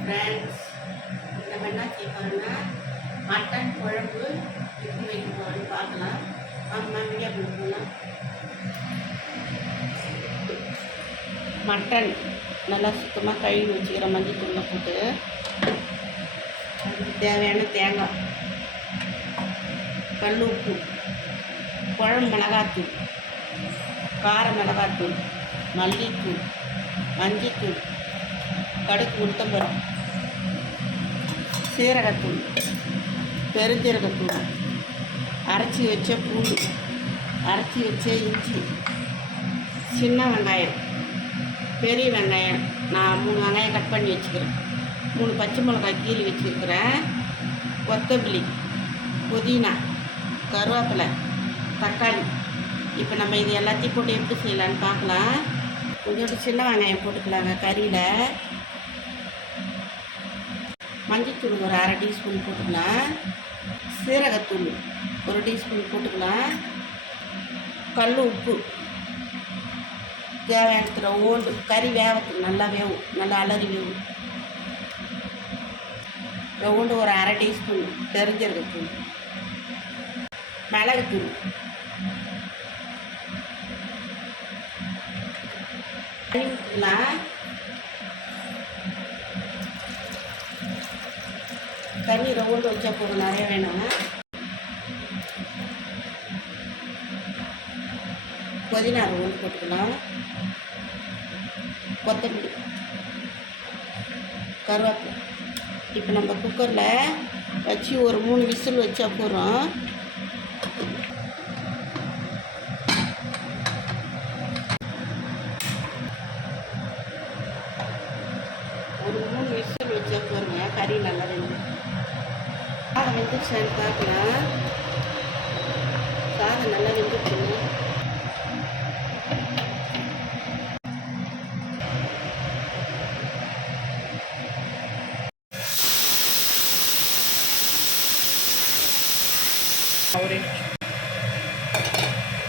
Friends நம்ம என்ன கேட்பாங்கன்னா mutton குழம்பு எப்படி வைக்கணும்னு பார்க்கலாம். அம்மா மீடியா போகலாம் மட்டன் நல்லா சுத்தமாக கழுவி வச்சுக்கிற மஞ்சள் தூளை போட்டு அதுக்கு தேவையான தேங்காய் கல் உப்பு குழம்பு மிளகாத்தூள் கார மிளகாத்தூள் மல்லித்தூள் மஞ்சத்தூள் கடுகு உளுத்தம்பரம் சீரகத்தூள் பெருஞ்சீரகத்தூள் அரைச்சி வச்ச பூண்டு அரைச்சி வச்ச இஞ்சி சின்ன வெங்காயம் பெரிய வெங்காயம். நான் மூணு வெங்காயம் கட் பண்ணி வச்சுக்கிறேன். மூணு பச்சை மிளகாய் கீறி வச்சுருக்கிறேன். கொத்தமல்லி புதினா கருவேப்பிலை தக்காளி. இப்போ நம்ம இது எல்லாத்தையும் போட்டு எப்படி செய்யலான்னு பார்க்கலாம். கொஞ்சோண்டு சின்ன வெங்காயம் போட்டுக்கலாங்க. கறியில் மஞ்சத்தூள் ஒரு அரை டீஸ்பூன் போட்டுக்கலாம். சீரகத்தூள் ஒரு டீஸ்பூன் போட்டுக்கலாம். கல் உப்பு. தேவையான ஓண்டு கறி வேகத்துக்கு நல்லா வேவும் நல்லா அலறி வேவும். ரவுண்டு ஒரு அரை டீஸ்பூன் தெரிஞ்சிருக்கத்தூள் மிளகுத்தூள். கழுவிக்கலாம். தண்ணி ரவுண்டு வச்சா போதும் நிறைய வேணாங்க புதினா ஒன்று போட்டுக்கலாம். கொத்தமல்லி. கருவேப்பிலை. இப்போ நம்ம குக்கரில் வச்சு ஒரு மூணு விசில் வச்சா போகிறோம் ஒரு மூணு விசில் வச்சா போகிறோங்க கறி நல்லா வெந்து சாதம் வெந்துச்சான்னு பார்க்கலாம் சாதம் நல்லா வெந்துச்சுங்க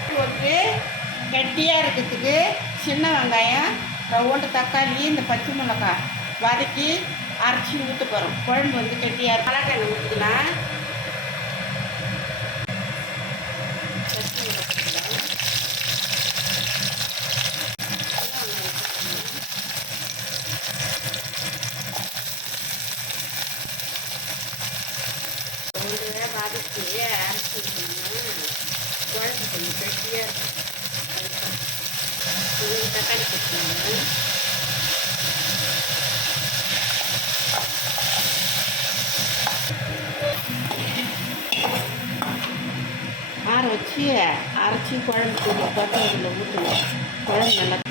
போட்டு கெட்டியாக இருக்கிறதுக்கு சின்ன வெங்காயம் ரவுண்டு தக்காளி இந்த பச்சை மிளகாய் வதக்கி அரைச்சி ஊற்ற போகிறோம் குழம்பு வந்து கெட்டியாக இருக்கும் மிளகாய் ஊற்றிக்கலாம் வதக்கி அரைச்சி ஊற்றணும் குழம்பு கொஞ்சம் இருக்கும் தக்காளி போட்டுக்கணும் ஆற வச்சு அரைச்சி குழம்பு பார்த்து அதில் ஊற்றுவோம் குழம்பு நல்லா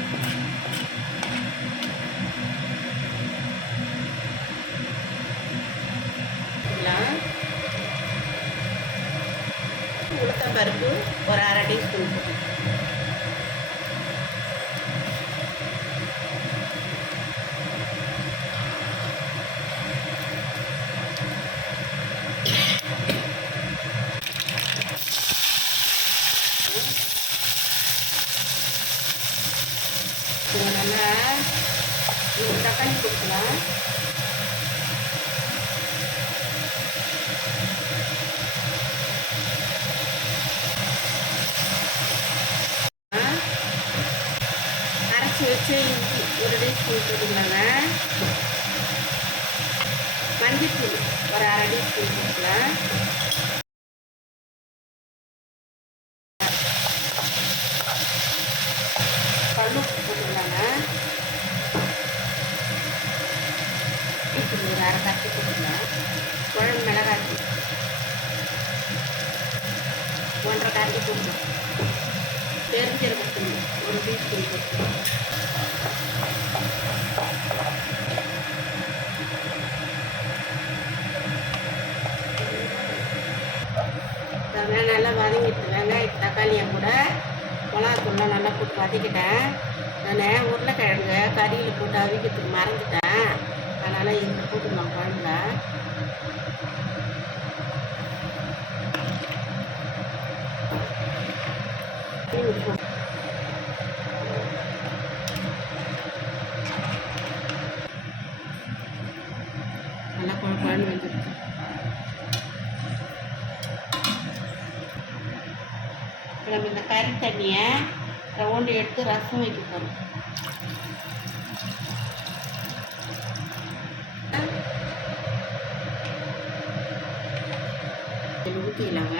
பருப்பு ஒரு அரை டீஸ்பூன் போட்டுக்கலாம் இது நல்லா இது தக்காளி கொடுக்கலாம் அரைச்சி வச்சு இஞ்சி ஒரு டீஸ்பூன் போட்டுக்கலாங்க மஞ்சத்தூள் ஒரு அரை டீஸ்பூன் போட்டுக்கலாம் கல்லுப்பு போட்டுக்கலாங்க ஒரு அரை கட்டி போட்டுக்கலாம் குழம்பு மிளகாய் ஒன்றரை கரண்டி போட்டுக்கலாம் தெரிஞ்சிருக்கட்டும் ஒரு டீஸ்பூன் போட்டுக்கலாம் வெங்காயம் நல்லா வதங்கிட்டு வெங்காயம் தக்காளியை கூட மிளகாத்தூள்லாம் நல்லா போட்டு வதக்கிட்டேன் நான் உருளைக்கிழங்கு கறியில் போட்டு அவிக்கிறதுக்கு மறந்துட்டேன். அதனால் இதில் போட்டு நான் குழம்புல குழம்பு வந்துருக்கு நம்ம இந்த கறி தண்ணியை ரவுண்டு எடுத்து ரசம் வைக்க போகிறோம் இதில் ஊற்றிக்கலாங்க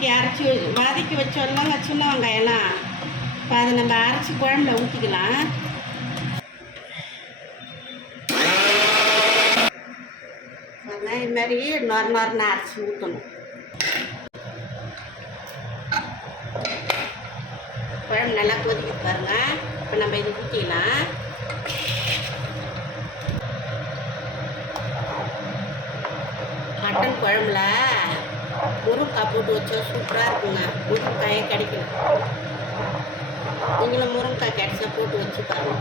வதக்கி அரைச்சி வ- வதக்கி வச்சோம்னா சின்ன வெங்காயம்லாம். இப்போ அதை நம்ம அரைச்சி குழம்புல ஊற்றிக்கலாம் அதான் இது மாதிரி நொறு நொறுன்னு அரைச்சி ஊற்றணும் குழம்பு நல்லா கொதிக்க பாருங்க. இப்போ நம்ம இது ஊற்றிக்கலாம் மட்டன் குழம்புல முருங்கைக்காய் போட்டு வச்சா சூப்பராக இருக்குங்க. முருங்கைக்காயே கிடைக்கும் நீங்களும் முருங்கைக்காய் கிடைச்சா போட்டு வச்சு பாருங்க.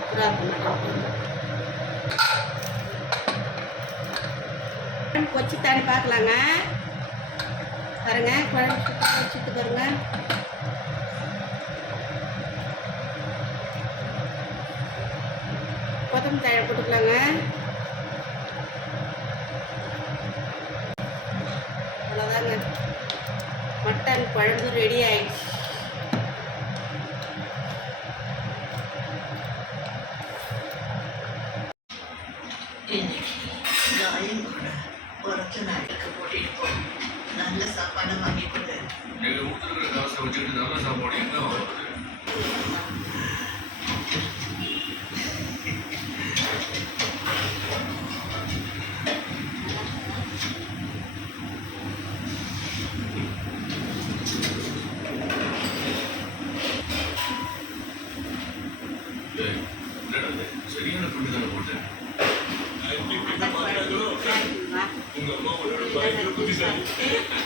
சூப்பராக இருக்கும் கொச்சி தாண்டி பார்க்கலாங்க. பாருங்க குழம்பு சூப்பராக வச்சுட்டு பாருங்க. கொத்தமல்லி தழை போட்டுக்கலாங்க. மட்டன் குழம்பு ரெடி ஆயிடுச்சு. ஜாலியும் கூட உரத்து நாட்டுக்கு கூட்டிட்டு போ. நல்ல சாப்பாடு வாங்கி கொடு. கொடுத்துருக்கிற காசை வச்சுக்கிட்டு நல்ல சாப்பாடு சரியான புண்ணு தானே போட்டேன் கமெண்ட் பண்ணுங்க பாய்